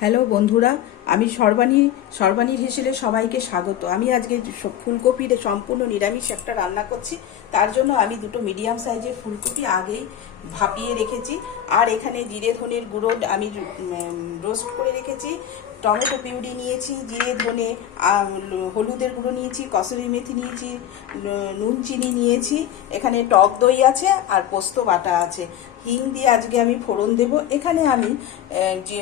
Hello বন্ধুরা আমি সর্বাণী, সর্বাণীর হিসেবে সবাইকে স্বাগত। আমি আজকে ফুলকপির সম্পূর্ণ নিরামিষ একটা রান্না করছি। তার জন্য আমি দুটো মিডিয়াম সাইজের ফুলকপি আগেই ভাপিয়ে রেখেছি। আর এখানে জিরে, ধনের গুঁড়ো আমি রোস্ট করে রেখেছি। টমেটো পিউরি নিয়েছি, জিরে, ধনে হলুদের গুঁড়ো নিয়েছি, কসুরি মেথি নিয়েছি নুন, চিনি নিয়েছি। এখানে টক দই আছে আর পোস্ত বাটা আছে। হিং দিয়ে আজকে আমি ফোড়ন দেব। এখানে আমি যে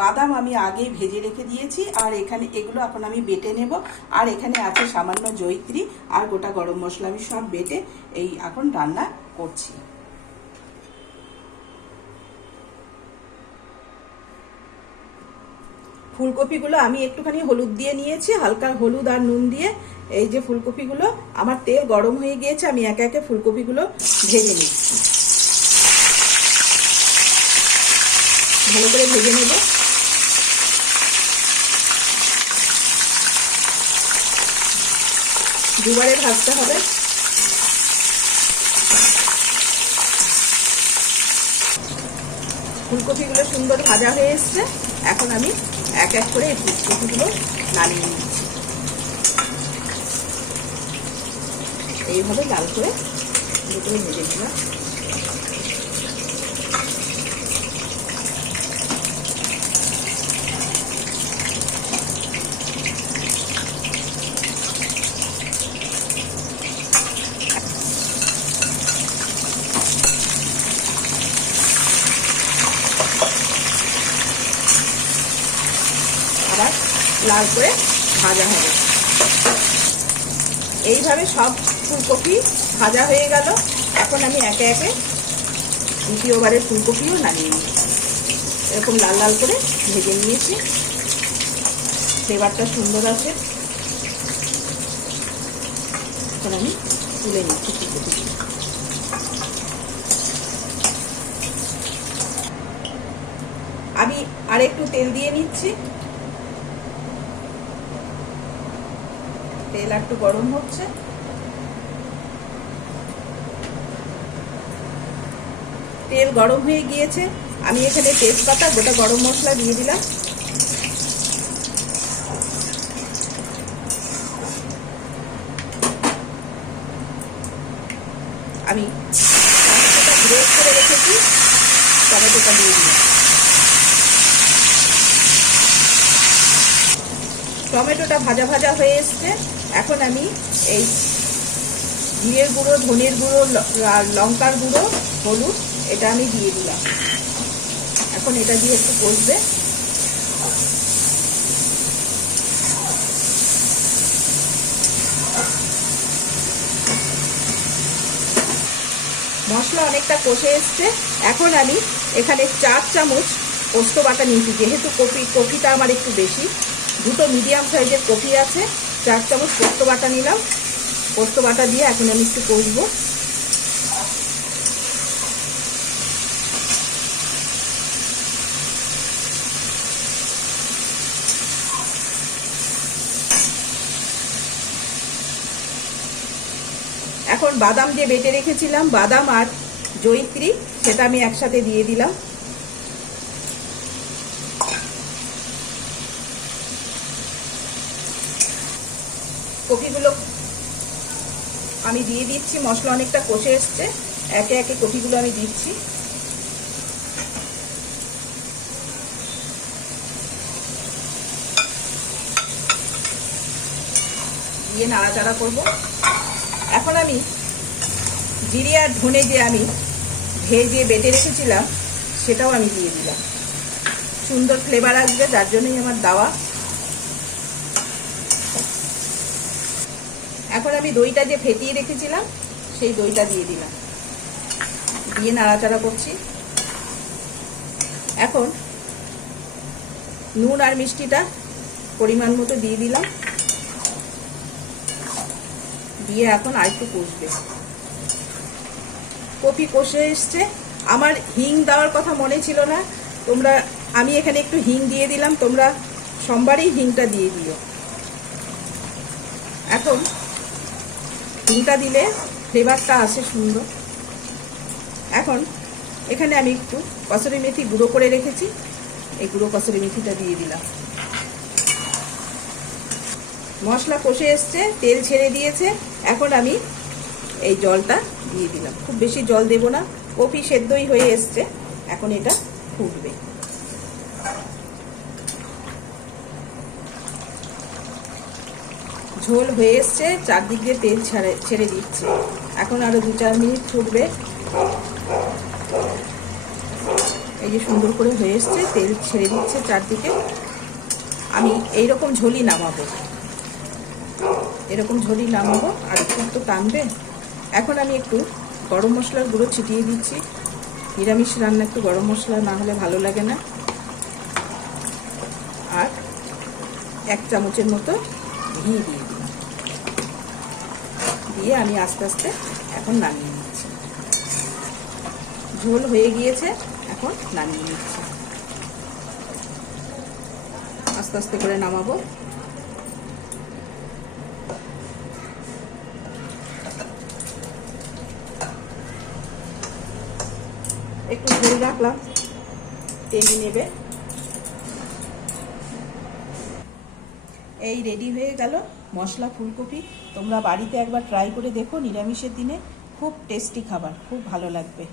বাদাম আমি আগেই ভেজে রেখে দিয়েছি, আর এখানে এগুলো এখন আমি বেটে নেব। আর এখানে আছে সামান্য জয়িত্রী আর গোটা গরম মশলা আমি সব বেটে এই এখন রান্না করছি। ফুলকপিগুলো আমি একটুখানি হলুদ দিয়ে নিয়েছি, হালকা হলুদ আর নুন দিয়ে। এই যে ফুলকপিগুলো, আমার তেল গরম হয়ে গিয়েছে, আমি একে একে ফুলকপিগুলো ভেজে নিচ্ছি। ভালো করে ভেজে নেব। দুবারে ভাজতে হবে। ফুলকপিগুলো সুন্দর ভাজা হয়ে এসছে। এখন আমি এক এক করে এই ফুলকপিগুলো নামিয়ে নিচ্ছি। এইভাবে লাল করে দুটোই ভেজে দিলাম লাল করে ভাজা হবে এইভাবে সব ফুলকপি ভাজা হয়ে গেল। এখন আমি একে একে দ্বিতীয়বারের ফুলকপিও নামিয়ে নিই এরকম লাল লাল করে ভেজে নিয়েছি। ফ্লেভারটা সুন্দর আছে। এখন আমি তুলে নিচ্ছি ফুলকপি আমি আর একটু তেল দিয়ে নিচ্ছি। তেল একটু গরম হচ্ছে। তেল গরম হয়ে গিয়েছে। আমি এখানে তেজপাতা, গোটা গরম মশলা দিয়ে দিলাম। আমি টমেটোটা গ্রেট করে রেখেছি। টমেটোটা দিয়ে দিলাম। টমেটোটা ভাজা ভাজা হয়ে এসছে। এখন আমি এই জিরের গুঁড়ো, ধনের গুঁড়ো লঙ্কার গুঁড়ো, হলুদ, এটা আমি দিয়ে দিলাম। এখন এটা দিয়ে একটু কষবে। মশলা অনেকটা কষে এসছে। এখন আমি এখানে চার চামচ পোস্ত বাটা নিয়েছি, যেহেতু কপি, কপিটা আমার একটু বেশি। দুটো মিডিয়াম সাইজের কপি আছে। চার চামচ পোস্ত বাটা নিলাম। পোস্ত বাটা দিয়ে এখন আমি একটু কষবো। এখন বাদাম যে বেটে রেখেছিলাম, বাদাম আর জয়িত্রী, সেটা আমি একসাথে দিয়ে দিলাম। কপিগুলো আমি দিয়ে দিচ্ছি, মশলা অনেকটা কষে এসছে। একে একে কপিগুলো আমি দিচ্ছি। দিয়ে নাড়াচাড়া করব। এখন আমি জিরে আর ধনে যে আমি ভেজে বেটে রেখেছিলাম, সেটাও আমি দিয়ে দিলাম। সুন্দর ফ্লেভার আসবে, যার জন্যই আমার দেওয়া। এখন আমি দইটা যে ফেটিয়ে রেখেছিলাম, সেই দইটা দিয়ে দিলাম। দিয়ে নাড়াচাড়া করছি। এখন নুন আর মিষ্টিটা পরিমাণ মতো দিয়ে দিলাম। দিয়ে এখন আর একটু কষবে। কপি কষে এসছে। আমার হিং দেওয়ার কথা মনে ছিল না। তোমরা, আমি এখানে একটু হিং দিয়ে দিলাম। তোমরা সোমবারই হিংটা দিয়ে দিও। এখন হিংটা দিলে ফ্লেভারটা আসে সুন্দর। এখন এখানে আমি একটু কসুরি মেথি গুঁড়ো করে রেখেছি। এই গুঁড়ো কসুরি মেথিটা দিয়ে দিলাম। মশলা কষে এসছে, তেল ছেড়ে দিয়েছে। এখন আমি এই জলটা দিয়ে দিলাম। খুব বেশি জল দেব না। কপি সেদ্ধই হয়ে এসছে। এখন এটা ফুটবে। ঝোল হয়ে এসছে, চারদিক দিয়ে তেল ছেড়ে ছেড়ে দিচ্ছে। এখন আরও দু চার মিনিট ফুটবে। এই যে সুন্দর করে হয়ে এসছে, তেল ছেড়ে দিচ্ছে চারদিকে। আমি এইরকম ঝোলই নামাবো। এরকম ঝোলই নামাবো, আর একটু তো টানবে। এখন আমি একটু গরম মশলার গুঁড়ো ছিটিয়ে দিচ্ছি। নিরামিষ রান্না একটু গরম মশলা না হলে ভালো লাগে না। আর এক চামচের মতো ঘি দিয়ে দিই দিয়ে আমি আস্তে আস্তে এখন নামিয়ে নিচ্ছি। ঝোল হয়ে গিয়েছে, এখন নামিয়ে নিচ্ছি। আস্তে আস্তে করে নামাবো। একটু ঝোল রাখলাম, টেনে নেবে। এই রেডি হয়ে গেল মশলা, ফুলকপি। তোমরা বাড়িতে একবার ট্রাই করে দেখো নিরামিষের দিনে। খুব টেস্টি খাবার, খুব ভালো লাগবে।